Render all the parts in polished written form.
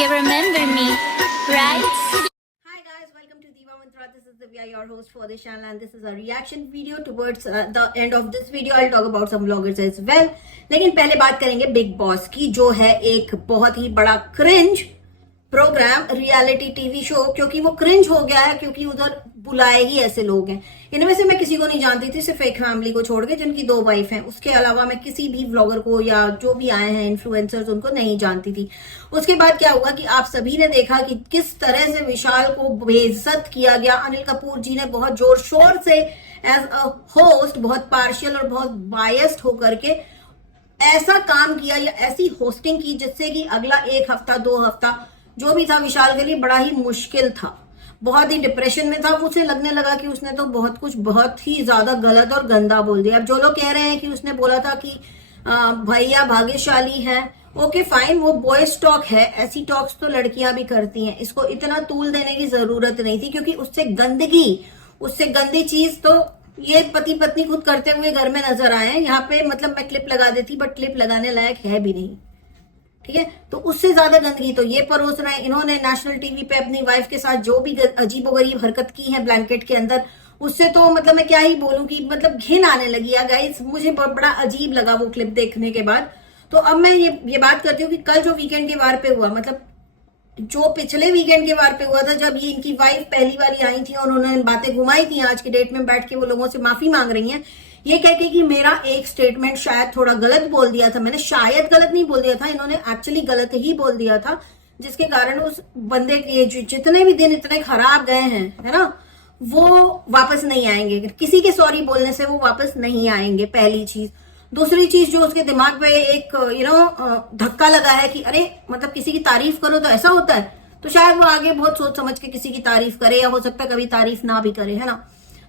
You remember me, right? Hi guys, welcome to Diva Mantra. This is Divya, your host for this channel, and this is a reaction video. Towards the end of this video, I'll talk about some vloggers as well. लेकिन पहले बात करेंगे big boss की, जो है एक बहुत ही बड़ा cringe programme, reality TV show. क्योंकि वो क्रिंज हो गया है क्योंकि उधर बुलाए ही ऐसे लोग हैं। इनमें से मैं किसी को नहीं जानती थी, सिर्फ एक फैमिली को छोड़ के जिनकी 2 वाइफ हैं। उसके अलावा मैं किसी भी व्लॉगर को या जो भी आए हैं इन्फ्लुएंसर्स, उनको नहीं जानती थी। उसके बाद क्या हुआ कि आप सभी ने देखा कि किस तरह से विशाल को बेइज्जत किया गया। अनिल कपूर जी ने बहुत जोर शोर से एज अ होस्ट, बहुत पार्शियल और बहुत बायस्ड होकर के ऐसा काम किया या ऐसी होस्टिंग की जिससे कि अगला 1 हफ्ता 2 हफ्ता जो भी था विशाल के लिए बड़ा ही मुश्किल था। बहुत ही डिप्रेशन में था। उसे लगने लगा कि उसने तो बहुत ही ज्यादा गलत और गंदा बोल दिया। अब जो लोग कह रहे हैं कि उसने बोला था कि भैया भाग्यशाली है, ओके फाइन, वो बॉयज टॉक है। ऐसी टॉक्स तो लड़कियां भी करती हैं। इसको इतना तूल देने की जरूरत नहीं थी, क्योंकि उससे गंदी चीज तो ये पति पत्नी खुद करते हुए घर में नजर आए हैं। यहाँ पे मतलब मैं क्लिप लगा देती, बट क्लिप लगाने लायक है भी नहीं, ठीक है। तो उससे ज्यादा गंदगी तो ये परोस रहे हैं। इन्होंने नेशनल टीवी पे अपनी वाइफ के साथ जो भी अजीबोगरीब हरकत की है ब्लैंकेट के अंदर, उससे तो मतलब मैं क्या ही बोलूं कि मतलब घिन आने लगी है गाइस। मुझे बड़ा अजीब लगा वो क्लिप देखने के बाद। तो अब मैं ये बात करती हूँ कि कल जो वीकेंड के वार पे हुआ, मतलब जो पिछले वीकेंड के वार पे हुआ था, जब ये इनकी वाइफ पहली बार आई थी और उन्होंने बातें घुमाई थी, आज की डेट में बैठ के वो लोगों से माफी मांग रही हैं, ये कह के कि मेरा एक स्टेटमेंट शायद थोड़ा गलत बोल दिया था। मैंने शायद गलत नहीं बोल दिया था, इन्होंने एक्चुअली गलत ही बोल दिया था, जिसके कारण उस बंदे के जितने भी दिन इतने खराब गए हैं, है ना, वो वापस नहीं आएंगे। किसी के सॉरी बोलने से वो वापस नहीं आएंगे, पहली चीज। दूसरी चीज, जो उसके दिमाग पे एक धक्का लगा है कि अरे मतलब किसी की तारीफ करो तो ऐसा होता है, तो शायद वो आगे बहुत सोच समझ के किसी की तारीफ करे, या हो सकता है कभी तारीफ ना भी करे, है ना।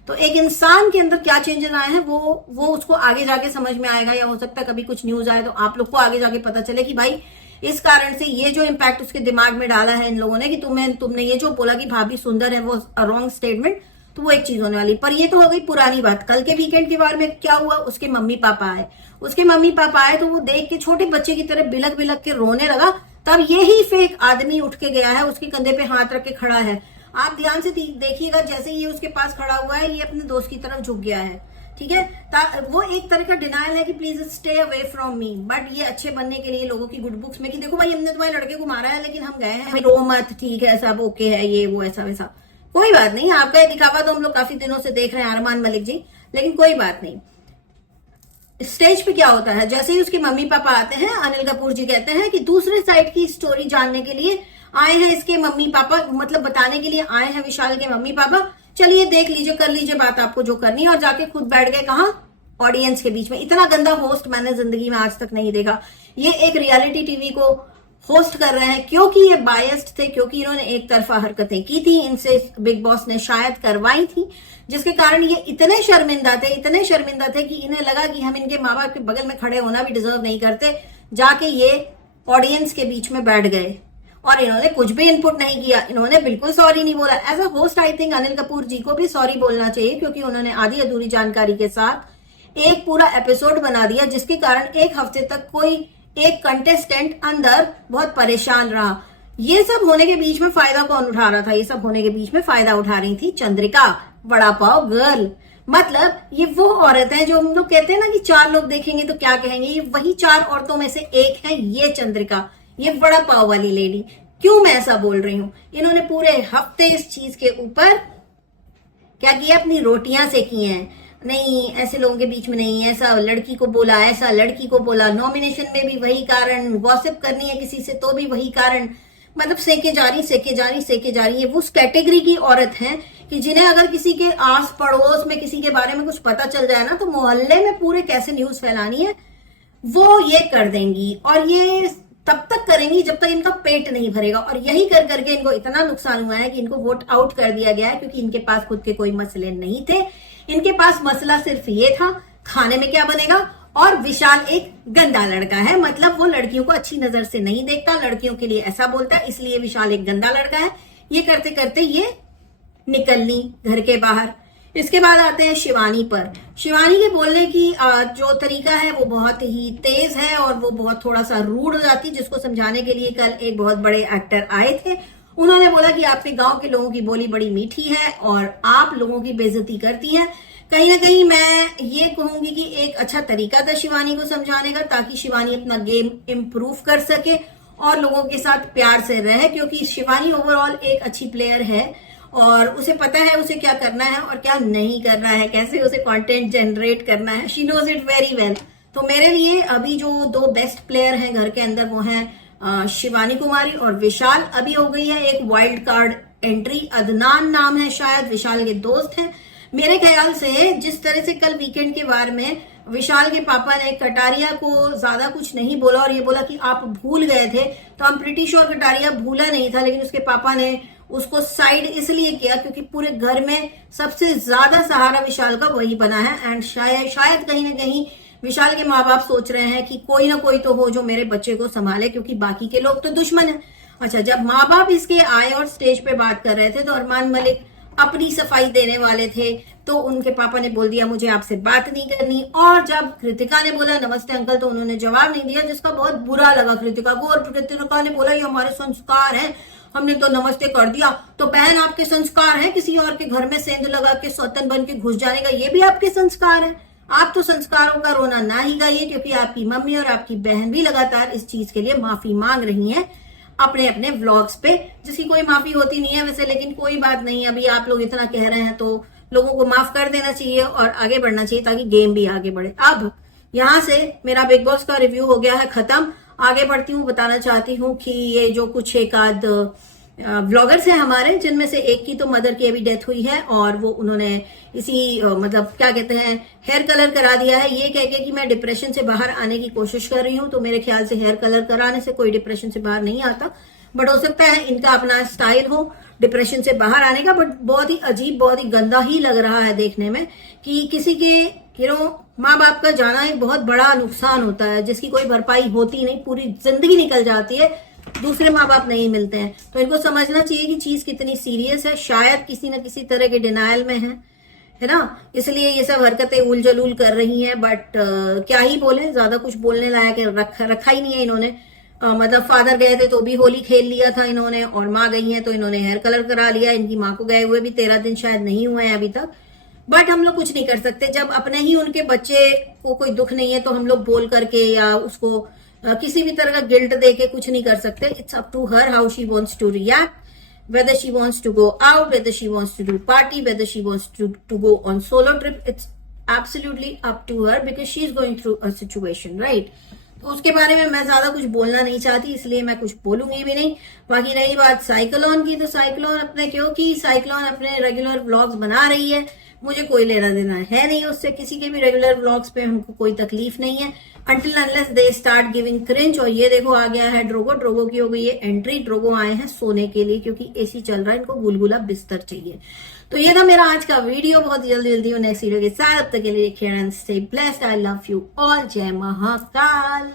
तो एक इंसान के अंदर क्या चेंजेस आए हैं वो उसको आगे जाके समझ में आएगा, या हो सकता है कभी कुछ न्यूज आए तो आप लोग को आगे जाके पता चले कि भाई इस कारण से ये जो इम्पैक्ट उसके दिमाग में डाला है इन लोगों ने कि तुमने ये जो बोला कि भाभी सुंदर है, वो रॉन्ग स्टेटमेंट, तो वो एक चीज होने वाली। पर ये तो हो गई पुरानी बात। कल के वीकेंड के बारे में क्या हुआ, उसके मम्मी पापा आए तो वो देख के छोटे बच्चे की तरह बिलक बिलक के रोने लगा। तब यही फेक आदमी उठ के गया है, उसके कंधे पे हाथ रख के खड़ा है। आप ध्यान से देखिएगा, जैसे ये उसके पास खड़ा हुआ है, ये अपने दोस्त की तरफ झुक गया है, ठीक है। वो एक तरह का डिनायल है कि please stay away from me, but ये अच्छे बनने के लिए लोगों की गुड बुक्स में कि देखो भाई हमने तुम्हारे लड़के को मारा है, लेकिन हम गए हैं, रो मत, ठीक है, सब ओके है, ये वो ऐसा वैसा, कोई बात नहीं। आपका ये दिखावा तो हम लोग काफी दिनों से देख रहे हैं अरमान मलिक जी, लेकिन कोई बात नहीं। स्टेज पे क्या होता है, जैसे ही उसके मम्मी पापा आते हैं, अनिल कपूर जी कहते हैं कि दूसरे साइड की स्टोरी जानने के लिए आए हैं इसके मम्मी पापा, मतलब बताने के लिए आए हैं विशाल के मम्मी पापा, चलिए देख लीजिए, कर लीजिए बात आपको जो करनी है। और जाके खुद बैठ गए कहाँ, ऑडियंस के बीच में। इतना गंदा होस्ट मैंने जिंदगी में आज तक नहीं देखा। ये एक रियलिटी टीवी को होस्ट कर रहे हैं क्योंकि ये बायस्ड थे, क्योंकि इन्होंने एक तरफा हरकतें की थी, इनसे बिग बॉस ने शायद करवाई थी, जिसके कारण ये इतने शर्मिंदा थे कि इन्हें लगा कि हम इनके माँ बाप के बगल में खड़े होना भी डिजर्व नहीं करते। जाके ये ऑडियंस के बीच में बैठ गए और इन्होंने कुछ भी इनपुट नहीं किया, इन्होंने बिल्कुल सॉरी नहीं बोला। As a host I think Anil Kapoor ji को भी सॉरी बोलना चाहिए, क्योंकि उन्होंने आधी अधूरी जानकारी के साथ एक पूरा एपिसोड बना दिया, जिसके कारण 1 हफ्ते तक कोई एक कंटेस्टेंट अंदर बहुत परेशान रहा। ये सब होने के बीच में फायदा कौन उठा रहा था, ये सब होने के बीच में फायदा उठा रही थी चंद्रिका, वड़ा पाव गर्ल। मतलब ये वो औरत है जो हम लोग कहते हैं ना कि 4 लोग देखेंगे तो क्या कहेंगे, ये वही 4 औरतों में से एक है ये चंद्रिका, ये वड़ा पाव वाली लेडी। क्यों मैं ऐसा बोल रही हूं, इन्होंने पूरे हफ्ते इस चीज के ऊपर क्या किया, अपनी रोटियां सेकी हैं। नहीं, ऐसे लोगों के बीच में नहीं, ऐसा लड़की को बोला, ऐसा लड़की को बोला, नॉमिनेशन में भी वही कारण, गॉसिप करनी है किसी से तो भी वही कारण, मतलब सेके जा रही। ये उस कैटेगरी की औरत है कि जिन्हें अगर किसी के आस पड़ोस में किसी के बारे में कुछ पता चल जाए ना, तो मोहल्ले में पूरे कैसे न्यूज फैलानी है वो ये कर देंगी। और ये तब तक करेंगी जब तक इनका पेट नहीं भरेगा। और यही कर करके इनको इतना नुकसान हुआ है कि इनको वोट आउट कर दिया गया है, क्योंकि इनके पास खुद के कोई मसले नहीं थे। इनके पास मसला सिर्फ ये था, खाने में क्या बनेगा। और विशाल एक गंदा लड़का है, मतलब वो लड़कियों को अच्छी नजर से नहीं देखता, लड़कियों के लिए ऐसा बोलता है, इसलिए विशाल एक गंदा लड़का है। ये करते करते ये निकलनी घर के बाहर, इसके बाद आते हैं शिवानी पर। शिवानी के बोलने की जो तरीका है वो बहुत ही तेज है और वो बहुत थोड़ा सा रूड हो जाती है, जिसको समझाने के लिए कल एक बहुत बड़े एक्टर आए थे। उन्होंने बोला कि आपके गांव के लोगों की बोली बड़ी मीठी है और आप लोगों की बेइज्जती करती हैं। कहीं ना कहीं मैं ये कहूंगी कि एक अच्छा तरीका था शिवानी को समझाने का, ताकि शिवानी अपना गेम इम्प्रूव कर सके और लोगों के साथ प्यार से रहे, क्योंकि शिवानी ओवरऑल एक अच्छी प्लेयर है और उसे पता है उसे क्या करना है और क्या नहीं करना है, कैसे उसे कंटेंट जनरेट करना है। She knows it very well. तो मेरे लिए अभी जो दो बेस्ट प्लेयर हैं घर के अंदर वो हैं शिवानी कुमारी और विशाल। अभी हो गई है एक वाइल्ड कार्ड एंट्री, अदनान नाम है शायद, विशाल के दोस्त हैं। मेरे ख्याल से जिस तरह से कल वीकेंड के वार में विशाल के पापा ने कटारिया को ज्यादा कुछ नहीं बोला और ये बोला कि आप भूल गए थे, तो हम प्रिटी श्योर कटारिया भूला नहीं था, लेकिन उसके पापा ने उसको साइड इसलिए किया क्योंकि पूरे घर में सबसे ज्यादा सहारा विशाल का वही बना है। एंड शायद कहीं ना कहीं विशाल के माँ बाप सोच रहे हैं कि कोई ना कोई तो हो जो मेरे बच्चे को संभाले, क्योंकि बाकी के लोग तो दुश्मन है। अच्छा, जब माँ बाप इसके आए और स्टेज पे बात कर रहे थे तो अरमान मलिक अपनी सफाई देने वाले थे, तो उनके पापा ने बोल दिया मुझे आपसे बात नहीं करनी। और जब कृतिका ने बोला नमस्ते अंकल, तो उन्होंने जवाब नहीं दिया, जिसका बहुत बुरा लगा कृतिका को। और कृतिका ने बोला ये हमारे संस्कार हैं, हमने तो नमस्ते कर दिया। तो बहन आपके संस्कार हैं किसी और के घर में सेंध लगा के सौतन बन के घुस जाने का, ये भी आपके संस्कार है? आप तो संस्कारों का रोना ना ही गाइए, क्योंकि आपकी मम्मी और आपकी बहन भी लगातार इस चीज के लिए माफी मांग रही हैं अपने अपने व्लॉग्स पे, जिसकी कोई माफी होती नहीं है वैसे, लेकिन कोई बात नहीं। अभी आप लोग इतना कह रहे हैं तो लोगों को माफ कर देना चाहिए और आगे बढ़ना चाहिए ताकि गेम भी आगे बढ़े। अब यहां से मेरा बिग बॉस का रिव्यू हो गया है खत्म। आगे बढ़ती हूँ, बताना चाहती हूँ कि ये जो कुछ एक आध व्लॉगर्स हैं हमारे, जिनमें से एक की तो मदर की अभी डेथ हुई है और वो उन्होंने इसी मतलब क्या कहते हैं हेयर कलर करा दिया है, ये कह के कि मैं डिप्रेशन से बाहर आने की कोशिश कर रही हूँ। तो मेरे ख्याल से हेयर कलर कराने से कोई डिप्रेशन से बाहर नहीं आता, बट हो सकता है इनका अपना स्टाइल हो डिप्रेशन से बाहर आने का। बट बहुत ही अजीब, बहुत ही गंदा ही लग रहा है देखने में कि किसी के माँ बाप का जाना एक बहुत बड़ा नुकसान होता है, जिसकी कोई भरपाई होती नहीं, पूरी जिंदगी निकल जाती है, दूसरे माँ बाप नहीं मिलते हैं। तो इनको समझना चाहिए कि चीज कितनी सीरियस है, शायद किसी न किसी तरह के डिनायल में है ना, इसलिए ये सब हरकतें उल जलूल कर रही हैं। बट क्या ही बोले, ज्यादा कुछ बोलने लायक रखा ही नहीं है इन्होंने। मतलब फादर गए थे तो भी होली खेल लिया था इन्होंने, और माँ गई है तो इन्होंने हेयर कलर करा लिया। इनकी माँ को गए हुए भी 13 दिन शायद नहीं हुए हैं अभी तक। बट हम लोग कुछ नहीं कर सकते, जब अपने ही उनके बच्चे को कोई दुख नहीं है तो हम लोग बोल करके या उसको किसी भी तरह का गिल्ट दे के कुछ नहीं कर सकते। It's up to her how she wants to react, whether she wants to go out, whether she wants to do party, whether she wants to go on solo trip. It's absolutely up to her because she is going through a situation, right? तो उसके बारे में मैं ज्यादा कुछ बोलना नहीं चाहती, इसलिए मैं कुछ बोलूंगी भी नहीं। बाकी रही बात साइक्लोन की, तो साइक्लोन अपने क्योंकि साइक्लोन अपने रेगुलर व्लॉग्स बना रही है, मुझे कोई लेना देना है नहीं उससे। किसी के भी रेगुलर व्लॉग्स पे हमको कोई तकलीफ नहीं है until unless they start giving cringe। और ये देखो आ गया है ड्रोगो की हो गई है एंट्री। ड्रोगो आए हैं सोने के लिए क्योंकि एसी चल रहा है, इनको गुलगुला बिस्तर चाहिए। तो ये था मेरा आज का वीडियो, बहुत जल्दी नेक्स्ट वीडियो के साथ। अब तक के लिए care and stay blessed. I love you all. जय महाकाल।